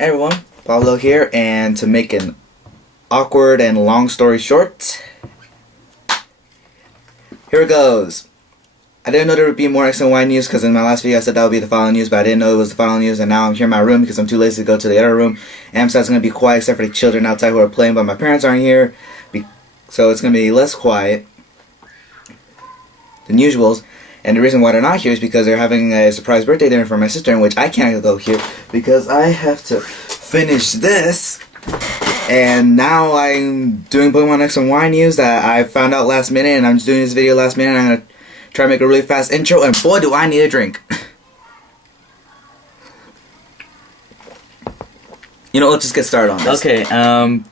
Hey everyone, Pablo here, and to make an awkward and long story short, here it goes. I didn't know there would be more X and Y news because in my last video I said that would be the final news, but I didn't know it was the final news, and now I'm here in my room because I'm too lazy to go to the other room, and so it's going to be quiet except for the children outside who are playing, but my parents aren't here, so it's going to be less quiet than usual. And the reason why they're not here is because they're having a surprise birthday dinner for my sister, in which I can't go here because I have to finish this. And now I'm doing Pokemon X and Y news that I found out last minute, and I'm just doing this video last minute, and I'm going to try to make a really fast intro, and boy do I need a drink. You know, let's just get started on this. Okay,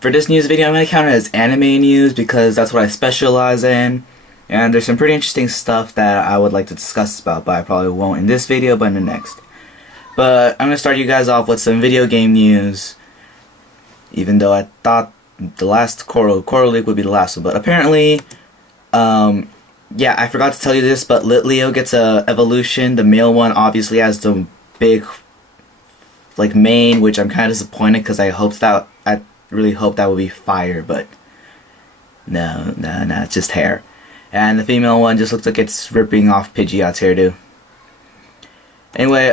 for this news video I'm going to count it as anime news because that's what I specialize in. And there's some pretty interesting stuff that I would like to discuss about, but I probably won't in this video, but in the next. But I'm going to start you guys off with some video game news, even though I thought the last Coral League would be the last one. But apparently, yeah, I forgot to tell you this, but Litleo gets a evolution. The male one obviously has the big, like, mane, which I'm kind of disappointed because I really hoped that would be fire, but no, it's just hair. And the female one just looks like it's ripping off Pidgeot's hairdo. Anyway,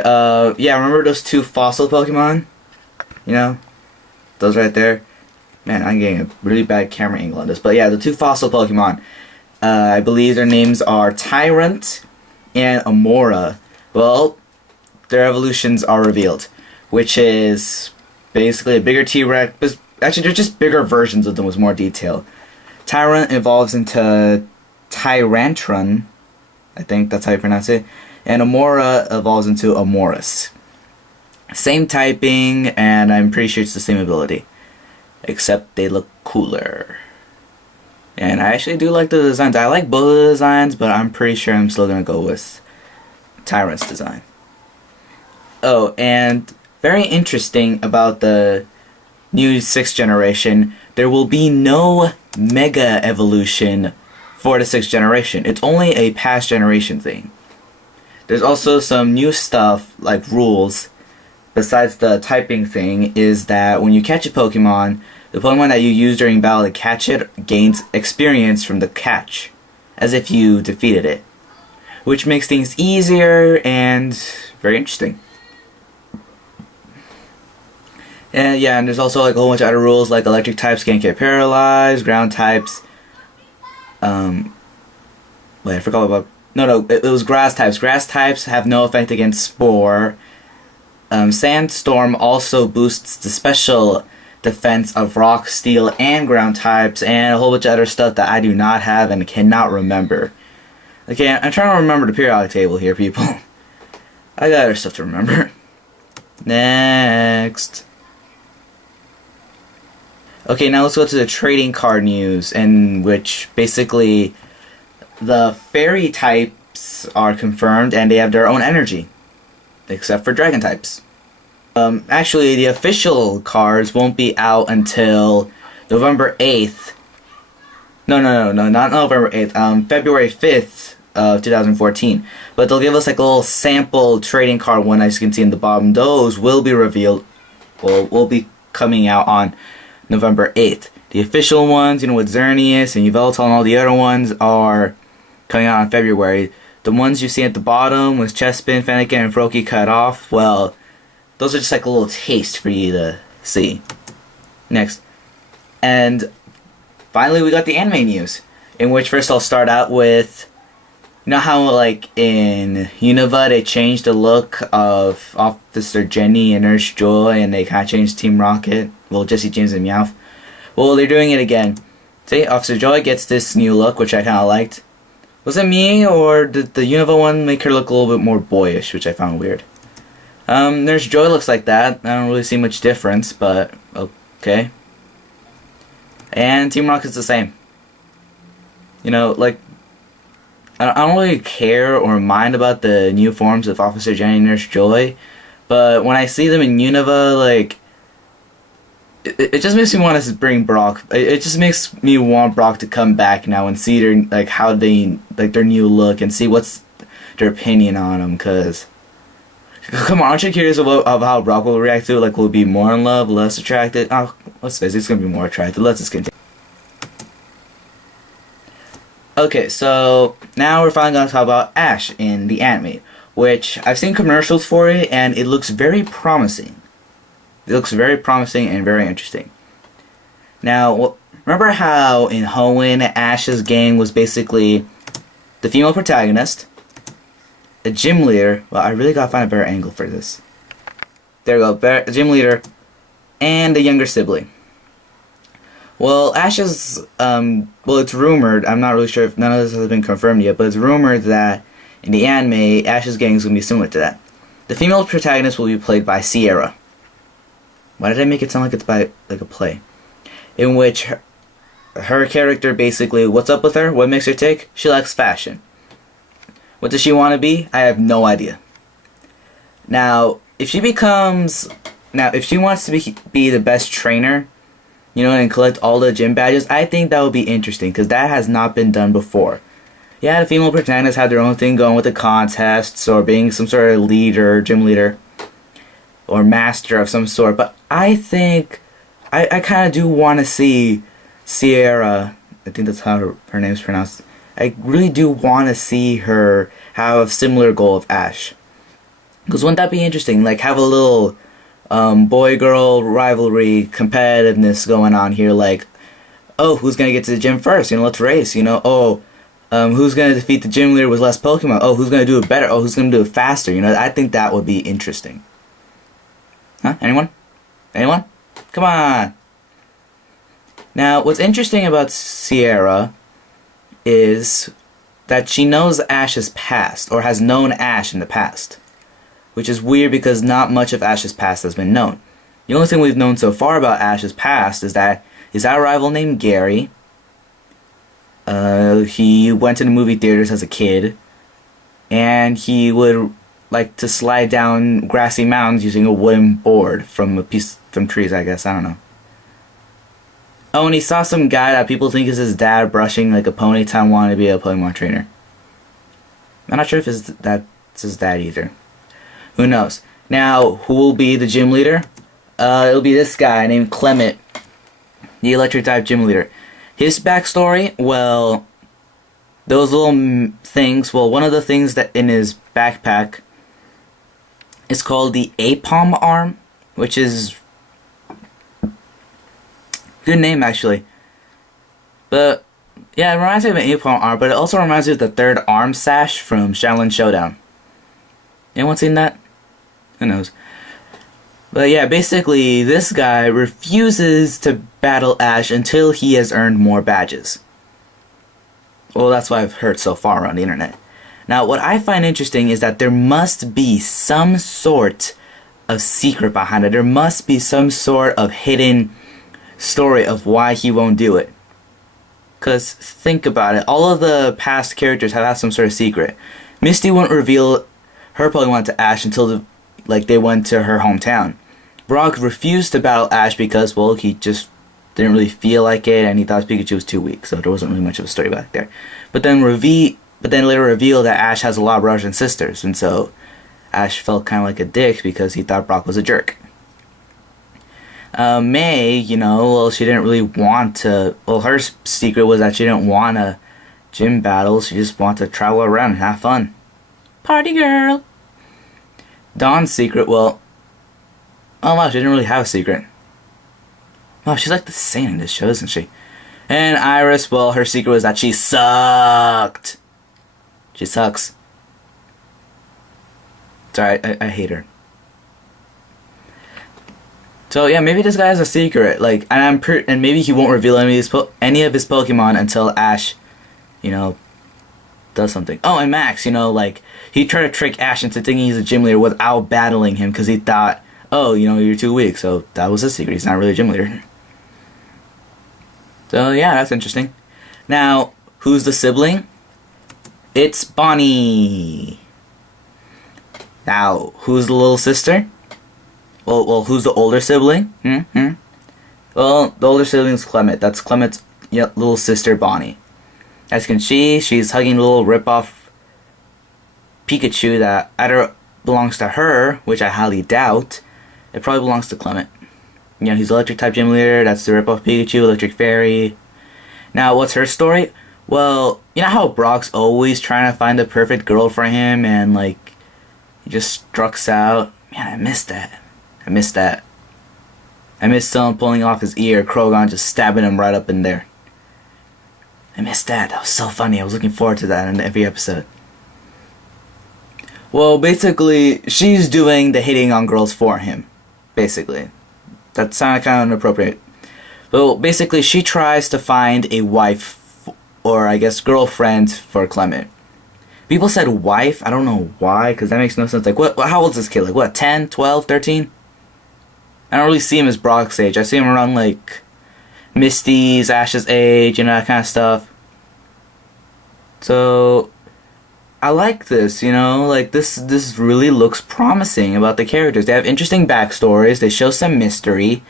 yeah, remember those two fossil Pokemon? You know? Those right there? Man, I'm getting a really bad camera angle on this. But yeah, the two fossil Pokemon. I believe their names are Tyrant and Amora. Well, their evolutions are revealed. Which is basically a bigger T-Rex. Actually, they're just bigger versions of them with more detail. Tyrant evolves into Tyrantron, I think that's how you pronounce it, and Amora evolves into Amoris. Same typing, and I'm pretty sure it's the same ability, except they look cooler. And I actually do like the designs. I like both of the designs, but I'm pretty sure I'm still gonna go with Tyrant's design. Oh, and very interesting about the new 6th generation, there will be no Mega Evolution for the 6th generation. It's only a past generation thing. There's also some new stuff, like rules, besides the typing thing, is that when you catch a Pokemon, the Pokemon that you use during battle to catch it gains experience from the catch, as if you defeated it. Which makes things easier and very interesting. And yeah, and there's also like a whole bunch of other rules, like electric types can't get paralyzed, ground types, wait, I forgot about, no, it was grass types. Grass types have no effect against Spore. Sandstorm also boosts the special defense of rock, steel, and ground types, and a whole bunch of other stuff that I do not have and cannot remember. Okay, I'm trying to remember the periodic table here, people. I got other stuff to remember. Next. Okay, now let's go to the trading card news, in which basically the fairy types are confirmed and they have their own energy, except for dragon types. Actually, the official cards won't be out until November 8th. No, not November 8th, February 5th of 2014. But they'll give us like a little sample trading card one, as you can see in the bottom. Those will be revealed, will be coming out on November 8th. The official ones, you know, with Xerneas and Yveltal and all the other ones are coming out in February. The ones you see at the bottom with Chespin, Fennekin, and Froakie cut off, well, those are just like a little taste for you to see. Next. And finally we got the anime news, in which first I'll start out with, you know how like in Unova they changed the look of Officer Jenny and Nurse Joy, and they kind of changed Team Rocket? Well, Jesse James and Meowth. Well, they're doing it again. See, Officer Joy gets this new look, which I kind of liked. Was it me, or did the Unova one make her look a little bit more boyish, which I found weird? Nurse Joy looks like that. I don't really see much difference, but okay. And Team Rocket's the same. You know, like, I don't really care or mind about the new forms of Officer Jenny and Nurse Joy, but when I see them in Unova, like, it just makes me want to bring Brock. It just makes me want Brock to come back now and see their, like, how they, like, their new look, and see what's their opinion on them, cause Come on, aren't you curious of how Brock will react to it? Like, will he be more in love, less attracted? Oh, let's face it, he's gonna be more attracted. Let's just continue. Okay, so now we're finally gonna talk about Ash in the anime, which I've seen commercials for it, and it looks very promising. It looks very promising and very interesting. Now, remember how in Hoenn, Ash's gang was basically the female protagonist, a gym leader. Well, I really gotta find a better angle for this. There we go, gym leader, and a younger sibling. Well, Ash's, well, it's rumored, I'm not really sure if none of this has been confirmed yet, but it's rumored that in the anime, Ash's gang is going to be similar to that. The female protagonist will be played by Sierra. Why did I make it sound like it's by, like, a play? In which her character basically, what's up with her? What makes her tick? She likes fashion. What does she want to be? I have no idea. Now, if she wants to be the best trainer, you know, and collect all the gym badges, I think that would be interesting, because that has not been done before. Yeah, the female protagonists have their own thing going with the contests, or being some sort of leader, gym leader, or master of some sort, but I think, I kind of do want to see Sierra, I think that's how her name's pronounced, I really do want to see her have a similar goal of Ash. Because wouldn't that be interesting, like have a little boy-girl rivalry, competitiveness going on here, like, oh, who's gonna get to the gym first, you know, let's race, you know, oh, who's gonna defeat the gym leader with less Pokemon, oh, who's gonna do it better, oh, who's gonna do it faster, you know, I think that would be interesting. Huh, anyone? Anyone? Come on! Now, what's interesting about Sierra is that she knows Ash's past, or has known Ash in the past. Which is weird because not much of Ash's past has been known. The only thing we've known so far about Ash's past is that he's got a rival named Gary. He went to the movie theaters as a kid. And he would like to slide down grassy mountains using a wooden board from trees, I guess. I don't know. Oh, and he saw some guy that people think is his dad brushing like a ponytail and wanted to be a Pokemon trainer. I'm not sure if that's his dad either. Who knows? Now, who will be the gym leader? It'll be this guy named Clement, the electric type gym leader. His backstory, well, those little things, well, one of the things that in his backpack is called the Apom arm, which is good name actually. But yeah, it reminds me of an Apom arm, but it also reminds me of the third arm sash from Shaolin Showdown. Anyone seen that? Who knows? But yeah, basically, this guy refuses to battle Ash until he has earned more badges. Well, that's what I've heard so far on the internet. Now, what I find interesting is that there must be some sort of secret behind it. There must be some sort of hidden story of why he won't do it. Because, think about it, all of the past characters have had some sort of secret. Misty won't reveal her Pokemon to Ash until they went to her hometown. Brock refused to battle Ash because, well, he just didn't really feel like it, and he thought Pikachu was too weak, so there wasn't really much of a story back there. But then later revealed that Ash has a lot of brothers and sisters, and so Ash felt kind of like a dick because he thought Brock was a jerk. May, you know, well, she didn't really want to, well, her secret was that she didn't want a gym battle, she just wanted to travel around and have fun. Party girl! Dawn's secret, well, oh wow, she didn't really have a secret. Wow, she's like the saint in this show, isn't she? And Iris, well, her secret was that she sucked. She sucks. Sorry, I hate her. So yeah, maybe this guy has a secret, like, and maybe he won't reveal any of his Pokemon until Ash, you know, does something. Oh, and Max, you know, like, he tried to trick Ash into thinking he's a gym leader without battling him because he thought, oh, you know, you're too weak, so that was his secret. He's not really a gym leader. So yeah, that's interesting. Now, who's the sibling? It's Bonnie. Now, who's the little sister? Well, who's the older sibling? Well, the older sibling is Clement. That's Clement's little sister, Bonnie. As you can see, she's hugging a little rip-off Pikachu that either belongs to her, which I highly doubt, it probably belongs to Clement. You know, he's Electric type gym leader. That's the rip-off Pikachu, Electric Fairy. Now, what's her story? Well, you know how Brock's always trying to find the perfect girl for him, and like he just strucks out. Man, I miss that. I miss that. I miss someone pulling off his ear, Krogan just stabbing him right up in there. I missed that. That was so funny. I was looking forward to that in every episode. Well, basically, she's doing the hitting on girls for him. Basically. That sounded kind of inappropriate. Well, basically, she tries to find a wife, or I guess girlfriend, for Clement. People said wife. I don't know why, because that makes no sense. Like, what? How old is this kid? Like, what, 10, 12, 13? I don't really see him as Brock's age. I see him around, like, Misty's, Ash's age, you know, that kind of stuff. So, I like this, you know, like, this really looks promising about the characters. They have interesting backstories, they show some mystery,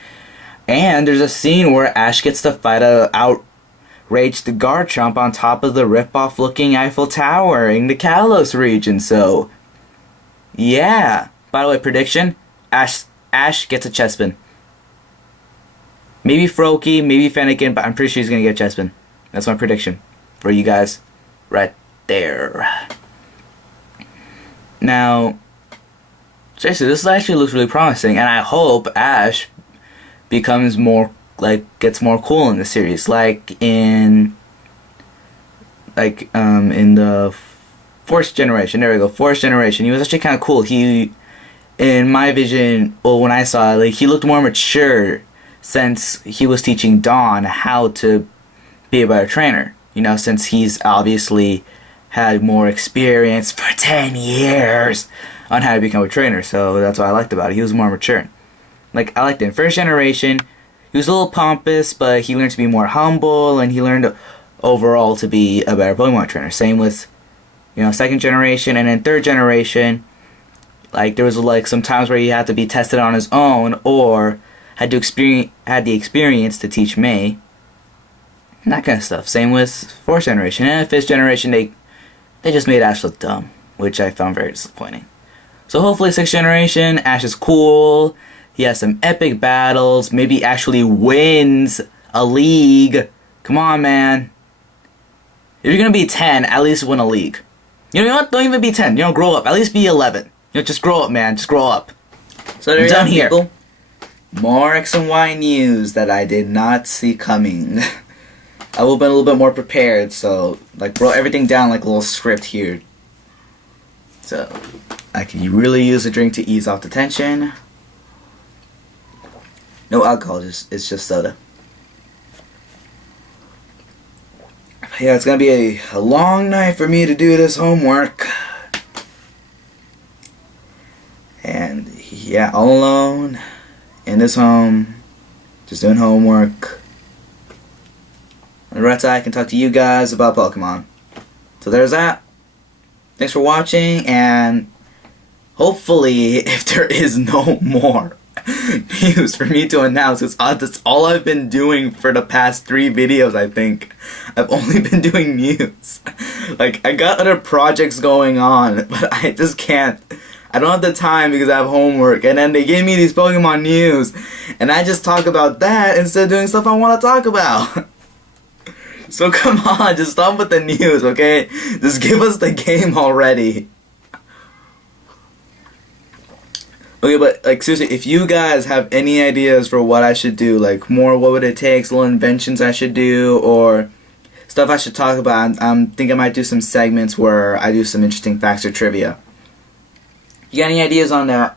and there's a scene where Ash gets to fight a outraged Garchomp on top of the rip-off looking Eiffel Tower in the Kalos region, so, yeah. By the way, prediction, Ash gets a Chespin. Maybe Froakie, maybe Fennekin, but I'm pretty sure he's going to get Chespin. That's my prediction for you guys right there. Now, seriously, this actually looks really promising, and I hope Ash becomes more, like, gets more cool in the series, like in the Fourth Generation. There we go, Fourth Generation. He was actually kind of cool. He, in my vision, well, when I saw it, like, he looked more mature since he was teaching Dawn how to be a better trainer. You know, since he's obviously had more experience for 10 years on how to become a trainer. So that's what I liked about it. He was more mature. Like, I liked it. In First Generation, he was a little pompous, but he learned to be more humble, and he learned overall to be a better Pokemon trainer. Same with, you know, Second Generation, and in Third Generation, like, there was, like, some times where he had to be tested on his own, or had the experience to teach May. And that kind of stuff. Same with Fourth Generation. And Fifth Generation, they just made Ash look dumb, which I found very disappointing. So hopefully Sixth Generation, Ash is cool. He has some epic battles. Maybe actually wins a league. Come on, man. If you're gonna be 10, at least win a league. You know what? Don't even be 10. You know, grow up. At least be 11. You know, just grow up, man. Just grow up. So there you go, people. More X and Y news that I did not see coming. I would have been a little bit more prepared, so, like, wrote everything down like a little script here. So, I can really use a drink to ease off the tension. No alcohol, it's just soda. Yeah, it's gonna be a long night for me to do this homework. And, yeah, all alone, in this home, just doing homework. And right side, I can talk to you guys about Pokemon. So there's that. Thanks for watching, and hopefully, if there is no more news for me to announce, because that's all I've been doing for the past 3 videos, I think. I've only been doing news. Like, I got other projects going on, but I just can't. I don't have the time because I have homework, and then they gave me these Pokemon news, and I just talk about that instead of doing stuff I want to talk about. So come on, just stop with the news, okay? Just give us the game already. Okay, but, like, seriously, if you guys have any ideas for what I should do, like, more what would it take, little inventions I should do, or stuff I should talk about, I'm thinking I might do some segments where I do some interesting facts or trivia. You got any ideas on that?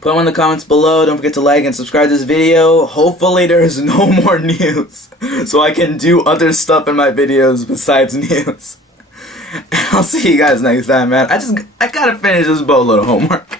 Put them in the comments below. Don't forget to like and subscribe to this video. Hopefully there is no more news, so I can do other stuff in my videos besides news. And I'll see you guys next time, man. I gotta finish this boatload of homework.